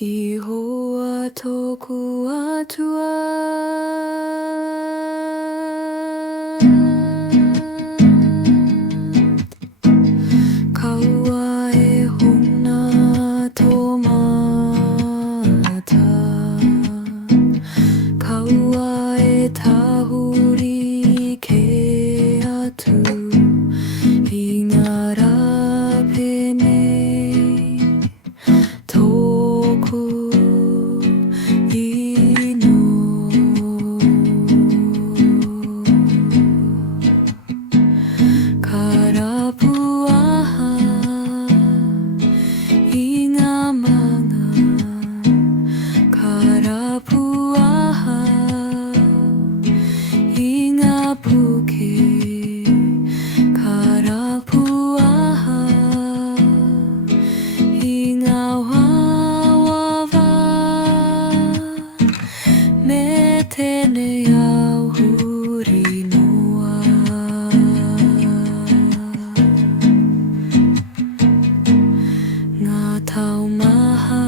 Ihoa toku atua Kaua e hona tomata Kaua e tahuri ke atu I ngā rā pene Toku ino Karapuaha I ngā mana Karapuaha I ngā puke Karapuaha I ngā wawawa Me tēnei au huri noa Ngā taumaha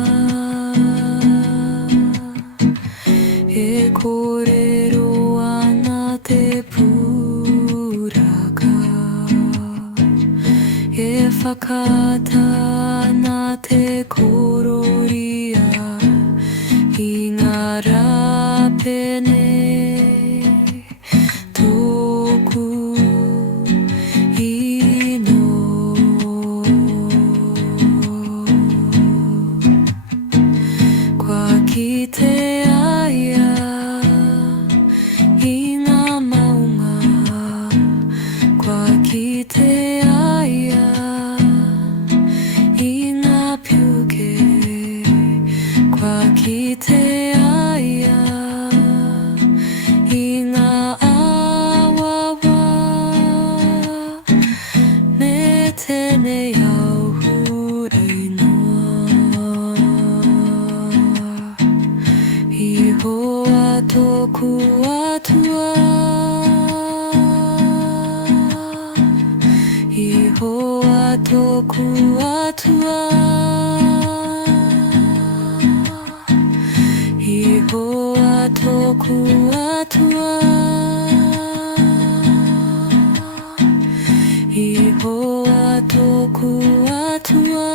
E kōrero ana te pūraka E whakata ana te kororia I ngā rā pene Toku ino Kua kite aia I ngā maunga Kua kite aia I ngā piuke Kua kite aia I ngā awawa Me tēnei au huri noa Ihoa toku atua Ihoa toku atua Ihoa toku atua Ihoa toku atua